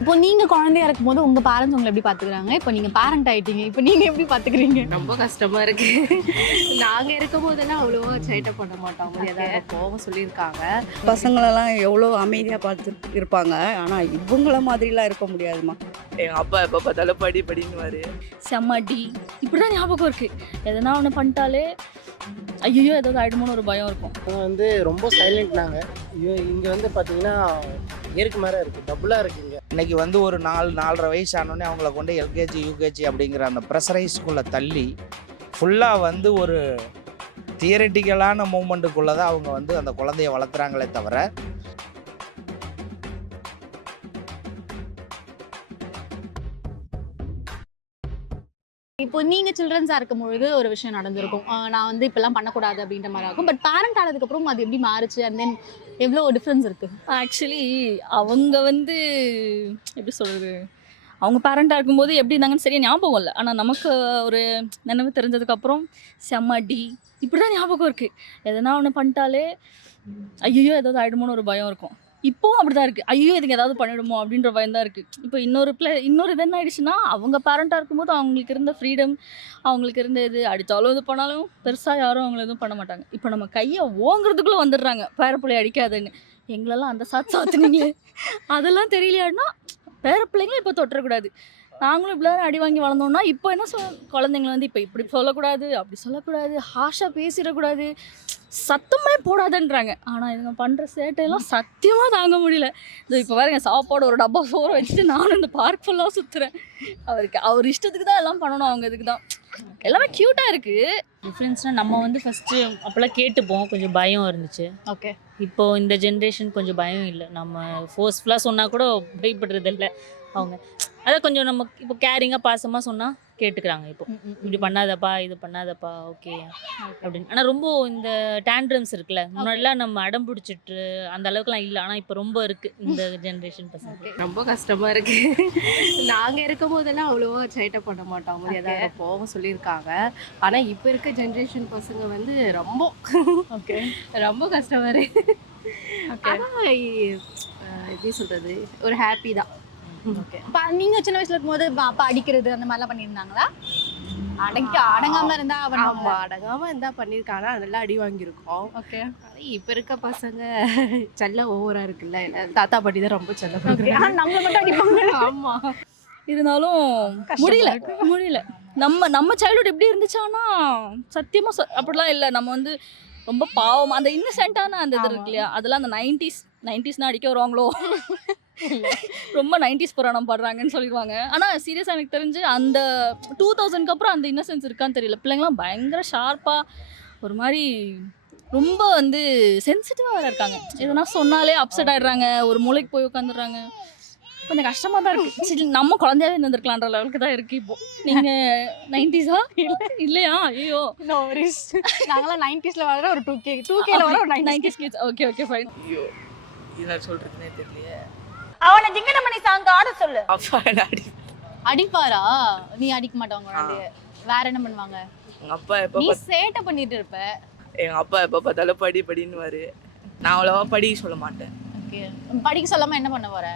இப்போ நீங்க குழந்தையா இருக்கும்போது உங்க பேரண்ட்ஸ் உங்களை எப்படி பாத்துக்கிறாங்க? இப்போ நீங்க பேரண்ட் ஆயிட்டீங்க, இப்போ நீங்க எப்படி பாத்துக்கிறீங்க? ரொம்ப கஷ்டமா இருக்கு. நாங்க இருக்கும் போதெல்லாம் அவ்வளோவா சேட்டை பண்ண மாட்டோம். அமைதியாக இருப்போம் சொல்லியிருக்காங்க. பசங்களெல்லாம் எவ்வளோ அமைதியாக பார்த்து இருப்பாங்க. ஆனால் இவங்கள மாதிரிலாம் இருக்க முடியாதுமா. எங்கள் அப்பா எப்போ பார்த்தாலும் படின்னுவாரு. செம்மடி இப்படிதான் ஞாபகம் இருக்கு. எதனா ஒன்று பண்ணிட்டாலே ஐயோ ஏதாவது ஆயிடுமோன்னு ஒரு பயம் இருக்கும். அவங்க வந்து ரொம்ப சைலண்ட். நாங்கள் இங்கே வந்து பார்த்தீங்கன்னா ஏருக்கு மேலே இருக்குது, டபுளாக இருக்குங்க. இன்னைக்கு வந்து ஒரு 4-4.5 வயசு ஆனோடனே அவங்கள கொண்டு எல்கேஜி யூகேஜி அப்படிங்கிற அந்த ப்ரெஷரைஸ்குள்ளே தள்ளி ஃபுல்லாக வந்து ஒரு தியரிட்டிக்கலான மூமெண்ட்டுக்குள்ளே தான் அவங்க வந்து அந்த குழந்தைய வளர்த்துறாங்களே தவிர இப்போ நீங்க சில்ட்ரன்ஸா இருக்கும் பொழுது ஒரு விஷயம் நடந்திருக்கும். நான் வந்து இப்பெல்லாம் பண்ணக்கூடாது அப்படின்ற மாதிரி இருக்கும். பட் பேரண்ட் ஆனதுக்கு அப்புறம் அது எப்படி மாறுச்சு? அண்ட் தென் எவ்வளோ டிஃப்ரென்ஸ் இருக்கு? ஆக்சுவலி அவங்க வந்து எப்படி சொல்கிறது, அவங்க பேரண்டாக இருக்கும்போது எப்படி இருந்தாங்கன்னு சரியாக ஞாபகம் இல்லை. ஆனால் நமக்கு ஒரு நினைவு தெரிஞ்சதுக்கப்புறம் செம்மடி இப்படி தான் ஞாபகம் இருக்குது. எதனா ஒன்று பண்ணிட்டாலே ஐயோ ஏதாவது ஆயிடுமோன்னு ஒரு பயம் இருக்கும். இப்போவும் அப்படி தான் இருக்குது. ஐயோ இதுக்கு ஏதாவது பண்ணிடுமோ அப்படின்ற பயம் தான் இருக்குது. இப்போ இன்னொரு இது என்ன ஆயிடுச்சுன்னா, அவங்க பேரண்ட்டாக இருக்கும்போது அவங்களுக்கு இருந்த ஃப்ரீடம், அவங்களுக்கு இருந்த இது அடித்தாலும் இது பண்ணாலும் பெருசாக யாரும் அவங்கள எதுவும் பண்ண மாட்டாங்க. இப்போ நம்ம கையை ஓங்குறதுக்குள்ளே வந்துடுறாங்க, பேரப்பிள்ளையை அடிக்காதுன்னு. எங்களெல்லாம் அந்த சாத்துனீங்க அதெல்லாம் தெரியலையான்னா பேரப்பிள்ளைங்களும் இப்போ தொட்டக்கூடாது. நாங்களும் இப்படிலாம் அடி வாங்கி வளர்ந்தோம்னா இப்போ என்ன குழந்தைங்கள வந்து இப்போ இப்படி சொல்லக்கூடாது, அப்படி சொல்லக்கூடாது, ஹார்ஷாக பேசிடக்கூடாது, சத்தமே போடாதுன்றாங்க. ஆனால் இதுங்க பண்ணுற சேட்டையெல்லாம் சத்தியமாக தாங்க முடியல. இது இப்போ பாருங்க, சாப்பாடு ஒரு டப்பா சோறை வச்சுட்டு நானும் இந்த பார்க் ஃபுல்லாக சுற்றுறேன். அவர் இஷ்டத்துக்கு தான் எல்லாம் பண்ணணும். அவங்க இதுக்கு தான் எல்லாமே க்யூட்டாக இருக்குது. டிஃப்ரென்ஸ்னால் நம்ம வந்து ஃபஸ்ட்டு அப்போல்லாம் கேட்டுப்போம், கொஞ்சம் பயம் இருந்துச்சு. ஓகே. இப்போது இந்த ஜென்ரேஷன் கொஞ்சம் பயம் இல்லை. நம்ம ஃபோர்ஸ்ஃபுல்லாக சொன்னால் கூட பயப்படுறது இல்லை அவங்க. அதை கொஞ்சம் நம்ம இப்போ கேரிங்காக பாசமாக சொன்னால் கேட்டுக்கிறாங்க. இப்போ இப்படி பண்ணாதப்பா, இது பண்ணாதப்பா, ஓகே அப்படின்னு. ஆனால் ரொம்ப இந்த டேண்ட்ரம்ஸ் இருக்குல்ல, முன்னாடிலாம் நம்ம அடம் பிடிச்சிட்டு அந்த அளவுக்குலாம் இல்லை. ஆனால் இப்போ ரொம்ப இருக்குது இந்த ஜென்ரேஷன் பசங்க. ரொம்ப கஷ்டமாக இருக்கு. நாங்கள் இருக்கும் போதெல்லாம் அவ்வளோவா சேட்டை பண்ண மாட்டோம். அமைதியாக இருப்போம் சொல்லியிருக்காங்க. ஆனால் இப்போ இருக்க ஜென்ரேஷன் பசங்க வந்து ரொம்ப ஓகே ரொம்ப கஷ்டமாக இருக்கு. ஆனால் எப்படி சொல்கிறது, ஒரு ஹாப்பி தான். ஓகே. நீங்க சின்ன வயசுல இருக்கும்போது அப்பா அடிக்கிறது அந்த மாதிரிலாம் பண்ணியிருந்தாங்களா? அடங்காம இருந்தா ஆமா, அடங்காம இருந்தா பண்ணியிருக்காங்க. நல்லா அடி வாங்கியிருக்கோம். ஓகே. இப்ப இருக்க பசங்க செல்ல ஓவரா இருக்குல்ல, தாத்தா பாட்டி தான் ரொம்ப செல்ல கொடுக்குறாங்க. நம்மள மட்டும் அடிப்பாங்க. ஆமா, இருந்தாலும் முடியல. நம்ம சைல்ட்ஹுட் எப்படி இருந்துச்சானா சத்தியமாக அப்படிலாம் இல்லை. நம்ம வந்து ரொம்ப பாவம், அந்த இன்னசென்ட்டான அந்த இது இருக்கு இல்லையா, அதெல்லாம் அந்த 90s அடிக்க வருவாங்களோ, ரொம்ப 90s புராணம் பாடுறாங்கன்னு சொல்லிடுவாங்க. ஆனால் சீரியஸாக எனக்கு தெரிஞ்சு அந்த 2000க்கு அப்புறம் அந்த இன்னசென்ஸ் இருக்கான்னு தெரியல. பிள்ளைங்களாம் பயங்கர ஷார்ப்பாக ஒரு மாதிரி ரொம்ப வந்து சென்சிட்டிவாக வேறு இருக்காங்க. எதனா சொன்னாலே அப்செட் ஆகிடுறாங்க, ஒரு மூளைக்கு போய் உட்காந்துடுறாங்க. கொஞ்சம் கஷ்டமாக தான் இருக்குது. சரி, நம்ம குழந்தையாவே இருந்திருக்கலான்ற லெவலுக்கு தான் இருக்குது இப்போ. நீங்கள் 90s இல்லையா? ஐயோ நாங்களாம் 90sல வர ஒரு 2Kல வர ஒரு 90s கிட்ஸ். Okay fine. ஐயோ, என்ன சொல்கிறதுனே தெரியலையே. அவனை ஜிங்கனமணி சாங் ஆட சொல்லு. அப்பா என்ன அடிப்பாரா? நீ அடிக்க மாட்டவங்க குழந்தைய. வேற என்ன பண்ணுவாங்க? எங்கள் அப்பா எப்போ நீ சேட்டை பண்ணிட்டு இருப்ப. எங்கள் அப்பா எப்போ பார்த்தாலும் படின்னுவாரு. நான் அவ்வளோவா படிக்க சொல்ல மாட்டேன். ஓகே. படிக்க சொல்லாம என்ன பண்ண போற?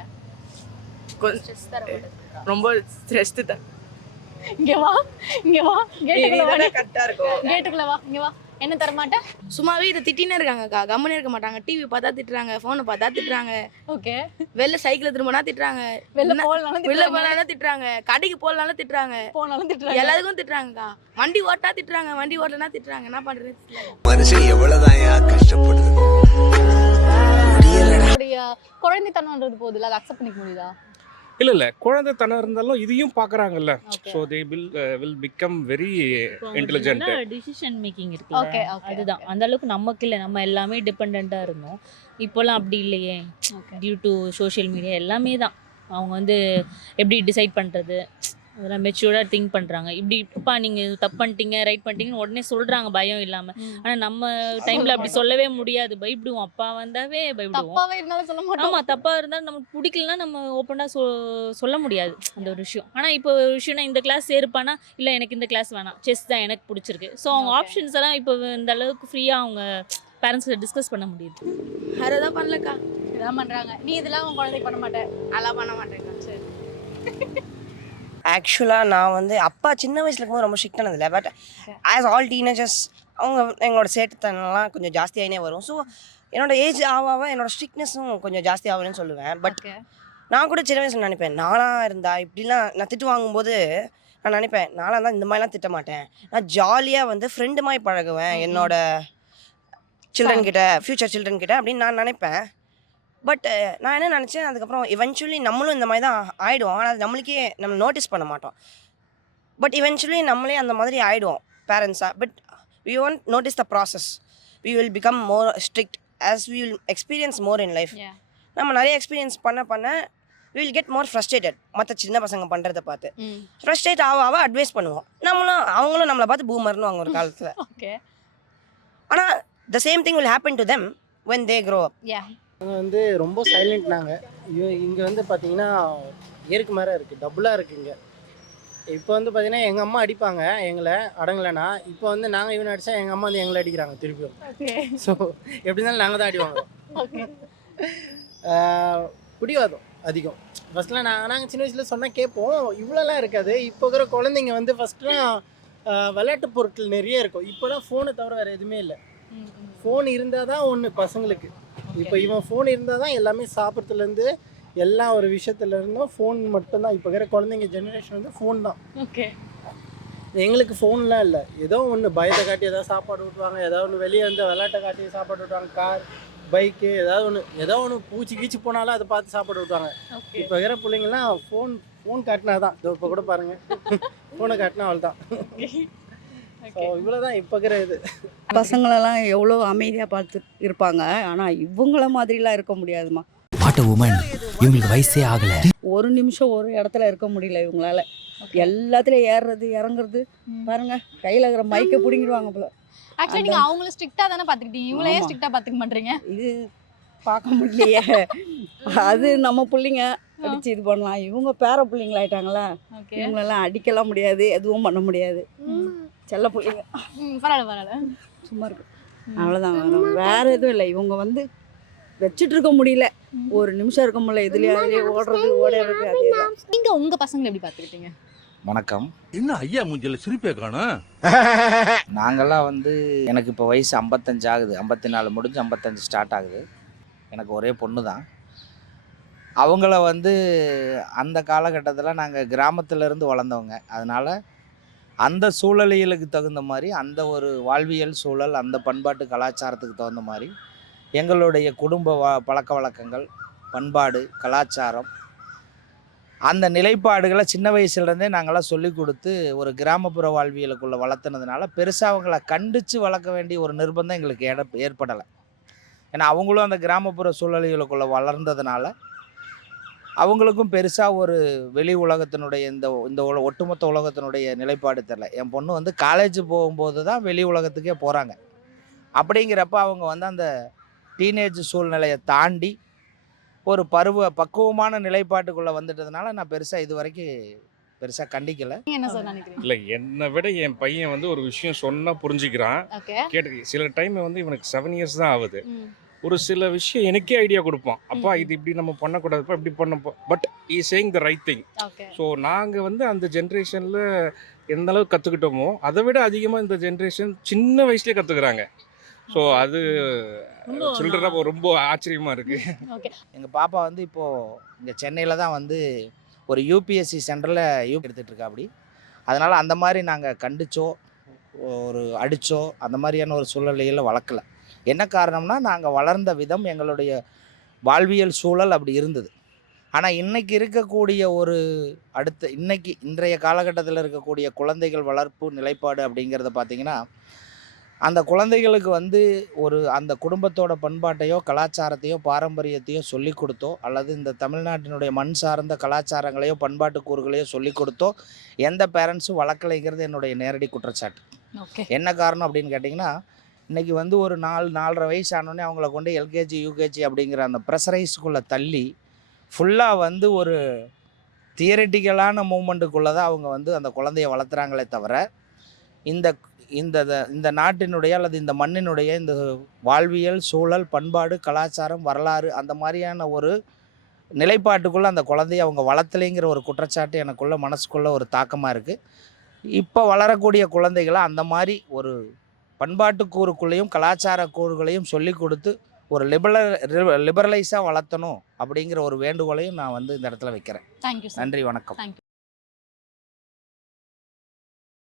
ரொம்ப ஸ்ட்ரெஸ் தான். இங்க வா கரெக்டாக இருக்கும். கேட்டுக்குள்ள வா, இங்க வா. என்ன தர மாட்டேன்? சும்மாவே இதை திட்டினே இருக்காங்கக்கா, கம்முனே இருக்க மாட்டாங்க. டிவி பார்த்தா திட்டுறாங்க, ஃபோனை பார்த்தா திட்டுறாங்க, ஓகே. வெளில சைக்கிள் திரும்பினா திட்டுறாங்க, வெளில போனாலும் திட்டுறாங்க, கடைக்கு போகலனாலும் திட்டுறாங்க, எல்லாத்துக்கும் திட்டுறாங்கக்கா. வண்டி ஓட்டா திட்டுறாங்க, வண்டி ஓட்டலனா திட்டுறாங்க. என்ன பண்றது? மனுஷன் எவ்வளவுதான் கஷ்டப்படுது. குழந்தைத்தனம்ன்றது போதுல, அதை அக்செப்ட் பண்ணிக்க முடியுதா? இல்லை குழந்தைத்தனம் இருந்தாலும் இதையும் பார்க்குறாங்கல்ல. So they will become very intelligent. Decision making இருக்குல்ல, அதுதான் அந்த அளவுக்கு நமக்கு இல்லை. நம்ம எல்லாமே டிபெண்ட்டாக இருந்தோம். இப்போலாம் அப்படி இல்லையே. டியூ டு சோஷியல் மீடியா எல்லாமே தான். அவங்க வந்து எப்படி டிசைட் பண்ணுறது அதெல்லாம் மெச்சூர்டாக திங்க் பண்ணுறாங்க. இப்படிப்பா நீங்கள் தப்பு பண்ணிட்டீங்க, ரைட் பண்ணிட்டீங்கன்னு உடனே சொல்கிறாங்க பயம் இல்லாமல். ஆனால் நம்ம டைமில் அப்படி சொல்லவே முடியாது, பயப்படுவோம். அப்பா வந்தாவே பயப்படுவோம். ஆமாம், தப்பாக இருந்தால் நமக்கு பிடிக்கலன்னா நம்ம ஓப்பனாக சொல்ல முடியாது அந்த ஒரு விஷயம். ஆனால் இப்போ ஒரு விஷயம்னா இந்த கிளாஸ் சேருப்பானா, இல்லை எனக்கு இந்த கிளாஸ் வேணாம், செஸ் தான் எனக்கு பிடிச்சிருக்கு. ஸோ அவங்க ஆப்ஷன்ஸ் எல்லாம் இப்போ இந்த அளவுக்கு ஃப்ரீயாக அவங்க பேரண்ட்ஸில் டிஸ்கஸ் பண்ண முடியுது. வேறு எதாவது பண்ணலக்கா, இதான் பண்றாங்க. நீ இதெல்லாம் உன் குழந்தைக்கு பண்ண மாட்டே. அதெல்லாம் பண்ண மாட்டேங்க. சரி. ஆக்சுவலாக நான் வந்து அப்பா சின்ன வயசில் இருக்கும்போது ரொம்ப ஸ்ட்ரிக்டானது இல்லை. பட் ஆஸ் ஆல் டீனேஜர்ஸ் அவங்க எங்களோட சேட்டுத்தனம்லாம் கொஞ்சம் ஜாஸ்தியாகினே வரும். ஸோ என்னோட ஏஜ் ஆக என்னோட ஸ்ட்ரிக்ட்னஸும் கொஞ்சம் ஜாஸ்தி ஆகுதுன்னு சொல்லுவேன். But okay. நான் கூட சின்ன வயசில் நினைப்பேன், நானாக இருந்தா இப்படிலாம் நான் திட்டு வாங்கும்போது நான் நினைப்பேன், நானாக இருந்தால் இந்த மாதிரிலாம் திட்ட மாட்டேன். நான் ஜாலியாக வந்து ஃப்ரெண்டு மாதிரி பழகுவேன் என்னோட சில்ட்ரன் கிட்ட, ஃப்யூச்சர் சில்ட்ரன் கிட்ட அப்படின்னு நான் நினைப்பேன். பட் நான் என்ன நினச்சேன், அதுக்கப்புறம் இவென்ச்சுவலி நம்மளும் இந்த மாதிரி தான் ஆகிடுவோம். ஆனால் அது நம்மளுக்கே நம்ம நோட்டீஸ் பண்ண மாட்டோம். பட் இவென்ச்சுவலி நம்மளே அந்த மாதிரி ஆகிடுவோம் பேரண்ட்ஸாக. But we won't notice the process. We will become more strict as we will experience more in life. நம்ம நிறைய எக்ஸ்பீரியன்ஸ் பண்ண we will get more frustrated. மற்ற சின்ன பசங்க பண்ணுறதை பார்த்து ஃப்ரஸ்ட்ரேட் ஆக அட்வைஸ் பண்ணுவோம். அவங்களும் நம்மளை பார்த்து பூமர்னு வாங்க ஒரு காலத்தில். ஓகே. ஆனால் the same thing will happen to them when they grow up. அவங்க வந்து ரொம்ப சைலண்ட் நாங்கள். இங்கே வந்து பார்த்தீங்கன்னா ஏருக்கு மேலே இருக்குது, டபுளாக இருக்குது இங்கே. இப்போ வந்து பார்த்தீங்கன்னா எங்கள் அம்மா அடிப்பாங்க எங்களை அடங்கலைன்னா. இப்போ வந்து நாங்கள் இவனை அடித்தா எங்கள் அம்மா வந்து எங்களை அடிக்கிறாங்க திருப்பியும். ஸோ எப்படி இருந்தாலும் நாங்கள் தான் அடிவாங்க. பிடிவாதம் அதிகம். ஃபஸ்ட்லாம் நாங்கள் சின்ன வயசில் சொன்னால் கேட்போம், இவ்வளோலாம் இருக்காது. இப்போ இருக்கிற குழந்தைங்க வந்து ஃபஸ்ட்லாம் விளையாட்டு பொருட்கள் நிறைய இருக்கும். இப்போலாம் ஃபோனை தவிர வேறு எதுவுமே இல்லை. ஃபோன் இருந்தால் தான் ஒன்று பசங்களுக்கு. இப்போ இவன் ஃபோன் இருந்தால் தான் எல்லாமே சாப்பிட்றதுலேருந்து எல்லா ஒரு விஷயத்துலேருந்தும் ஃபோன் மட்டும்தான். இப்போ இருக்கிற குழந்தைங்க ஜெனரேஷன் வந்து ஃபோன் தான். ஓகே. எங்களுக்கு ஃபோன்லாம் இல்லை. ஏதோ ஒன்று பயத்தை காட்டி ஏதாவது சாப்பாடு விட்டுவாங்க, ஏதாவது ஒன்று வெளியே வந்து விளையாட்டை காட்டி சாப்பாடு விட்டுவாங்க. கார், பைக்கு, ஏதோ ஒன்று பூச்சி கீச்சு போனாலும் அதை பார்த்து சாப்பாடு விட்டுவாங்க. இப்போ இருக்கிற பிள்ளைங்கள்லாம் ஃபோன் காட்டினா தான். இப்போ கூட பாருங்கள், ஃபோனை காட்டினா அவள் தான். ஸோ இவ்வளோதான் இப்போ இருக்கிற இது. பசங்களெல்லாம் எவ்வளோ அமைதியாக பார்த்து இருப்பாங்க. ஆனால் இவங்கள மாதிரிலாம் இருக்க முடியாதுமா. இவங்களுக்கு வயசே ஆகல. ஒரு நிமிஷம் ஒரு இடத்துல இருக்க முடியல இவங்களால. எல்லாத்துலேயும் ஏறுறது இறங்குறது பாருங்க, கையில் இருக்கிற மைக்கை பிடிங்கிடுவாங்க போல. ஆக்சுவலி நீங்க அவங்கள ஸ்ட்ரிக்ட்டா தானே பாத்துக்கிட்டீங்க. இவங்களே ஸ்ட்ரிக்ட்டா பாத்துக்க மாட்டீங்க. இது பார்க்க முடியலையே. அது நம்ம பிள்ளைங்க அடிச்சு இது பண்ணலாம். இவங்க பேர பிள்ளைங்களாயிட்டாங்களா, இவங்களெல்லாம் அடிக்கலாம் முடியாது, எதுவும் பண்ண முடியாது. செல்ல பிள்ளைங்க. பரவாயில்ல சும்மா இருக்கு, அவ்வளோதான். வேற எதுவும் இல்லை. இவங்க வந்து வச்சுட்டு இருக்க முடியல, ஒரு நிமிஷம் இருக்க முடியல. இதுலேயே ஓடுறது அதே தான். நீங்க உங்க பசங்களை எப்படி பார்த்துக்கிட்டீங்க? வணக்கம். என்ன ஐயா மூஞ்சில சிரிப்பே காணோம். நாங்கள்லாம் வந்து எனக்கு இப்போ வயசு 55 ஆகுது. 54 முடிஞ்சு 55 ஸ்டார்ட் ஆகுது. எனக்கு ஒரே பொண்ணு தான். அவங்கள வந்து அந்த காலகட்டத்தில் நாங்கள் கிராமத்திலேருந்து வளர்ந்தவங்க. அதனால் அந்த சூழலியலுக்கு தகுந்த மாதிரி, அந்த ஒரு வாழ்வியல் சூழல், அந்த பண்பாட்டு கலாச்சாரத்துக்கு தகுந்த மாதிரி எங்களுடைய குடும்ப பழக்க வழக்கங்கள், பண்பாடு, கலாச்சாரம், அந்த நிலைப்பாடுகளை சின்ன வயசுலேருந்தே நாங்களாம் சொல்லி கொடுத்து ஒரு கிராமப்புற வாழ்வியலுக்குள்ளே வளர்த்துனதுனால பெருசாக அவங்கள கண்டித்து வளர்க்க வேண்டிய ஒரு நிர்பந்தம் எங்களுக்கு ஏற்படலை. ஏன்னா அவங்களும் அந்த கிராமப்புற சூழல்களுக்குள்ளே வளர்ந்ததுனால அவங்களுக்கும் பெருசாக ஒரு வெளி உலகத்தினுடைய இந்த ஒட்டுமொத்த உலகத்தினுடைய நிலைப்பாடு தெரில. என் பொண்ணு வந்து காலேஜ் போகும்போது தான் வெளி உலகத்துக்கே போகிறாங்க. அப்படிங்கிறப்ப அவங்க வந்து அந்த டீனேஜ் சூழ்நிலையை தாண்டி ஒரு பக்குவமான நிலைப்பாட்டுக்குள்ளே வந்துட்டதுனால நான் பெருசாக இது வரைக்கும் கண்டிக்கலை. என்ன சார் நினைக்கிறீங்க? இல்லை, என்னை விட என் பையன் வந்து ஒரு விஷயம் சொன்னால் புரிஞ்சுக்கிறான். கேட்டு சில டைம் வந்து இவனுக்கு 7 years தான் ஆகுது. ஒரு சில விஷயம் எனக்கே ஐடியா கொடுப்பான். அப்பா இது இப்படி நம்ம பண்ணக்கூடாதுப்பா, இப்படி பண்ணப்போ, but E saying the right thing. So நாங்கள் வந்து அந்த ஜென்ரேஷனில் எந்த அளவுக்கு கற்றுக்கிட்டோமோ அதை விட அதிகமாக இந்த ஜென்ரேஷன் சின்ன வயசுலேயே கற்றுக்குறாங்க. ஸோ அது சொல்கிறப்ப ரொம்ப ஆச்சரியமாக இருக்குது. எங்கள் பாப்பா வந்து இப்போது இங்கே சென்னையில் தான் வந்து ஒரு யூபிஎஸ்சி சென்டரில் எடுத்துகிட்டு இருக்கா. அப்படி அதனால் அந்த மாதிரி நாங்கள் கண்டிச்சோ ஒரு அடித்தோ அந்த மாதிரியான ஒரு சூழ்நிலையில் வளர்க்கலை. என்ன காரணம்னா நாங்கள் வளர்ந்த விதம், எங்களுடைய வாழ்வியல் சூழல் அப்படி இருந்தது. ஆனால் இன்றைக்கி இருக்கக்கூடிய ஒரு இன்றைய காலகட்டத்தில் இருக்கக்கூடிய குழந்தைகள் வளர்ப்பு நிலைப்பாடு அப்படிங்கிறத பார்த்திங்கன்னா, அந்த குழந்தைகளுக்கு வந்து அந்த குடும்பத்தோட பண்பாட்டையோ கலாச்சாரத்தையோ பாரம்பரியத்தையோ சொல்லி கொடுத்தோ, அல்லது இந்த தமிழ்நாட்டினுடைய மண் சார்ந்த கலாச்சாரங்களையோ பண்பாட்டு கூறுகளையோ சொல்லி கொடுத்தோ எந்த பேரண்ட்ஸும் வளர்க்கலைங்கிறது என்னுடைய நேரடி குற்றச்சாட்டு. என்ன காரணம் அப்படின்னு கேட்டிங்கன்னா, இன்றைக்கி வந்து ஒரு 4-4.5 வயசு ஆனோடனே அவங்கள கொண்டு எல்கேஜி யூகேஜி அப்படிங்கிற அந்த ப்ரெஷரைஸ்க்குள்ளே தள்ளி ஃபுல்லாக வந்து ஒரு தியரிட்டிக்கலான மூமெண்ட்டுக்குள்ளே தான் அவங்க வந்து அந்த குழந்தைய வளர்த்துறாங்களே தவிர, இந்த இந்த நாட்டினுடைய அல்லது இந்த மண்ணினுடைய இந்த வாழ்வியல் சூழல் பண்பாடு கலாச்சாரம் வரலாறு அந்த மாதிரியான ஒரு நிலைப்பாட்டுக்குள்ளே அந்த குழந்தைய அவங்க வளர்த்தலைங்கிற ஒரு குற்றச்சாட்டு எனக்குள்ள மனசுக்குள்ளே ஒரு தாக்கமாக இருக்குது. இப்போ வளரக்கூடிய குழந்தைகளை அந்த மாதிரி ஒரு பண்பாட்டு கூறுக்குள்ளேயும் கலாச்சார கூறுகளையும் சொல்லி கொடுத்து ஒரு லிபரலைஸாக வளர்த்தணும் அப்படிங்கிற ஒரு வேண்டுகோளையும் நான் வந்து இந்த இடத்துல வைக்கிறேன். Thank you sir. நன்றி, வணக்கம். தேங்க்யூ.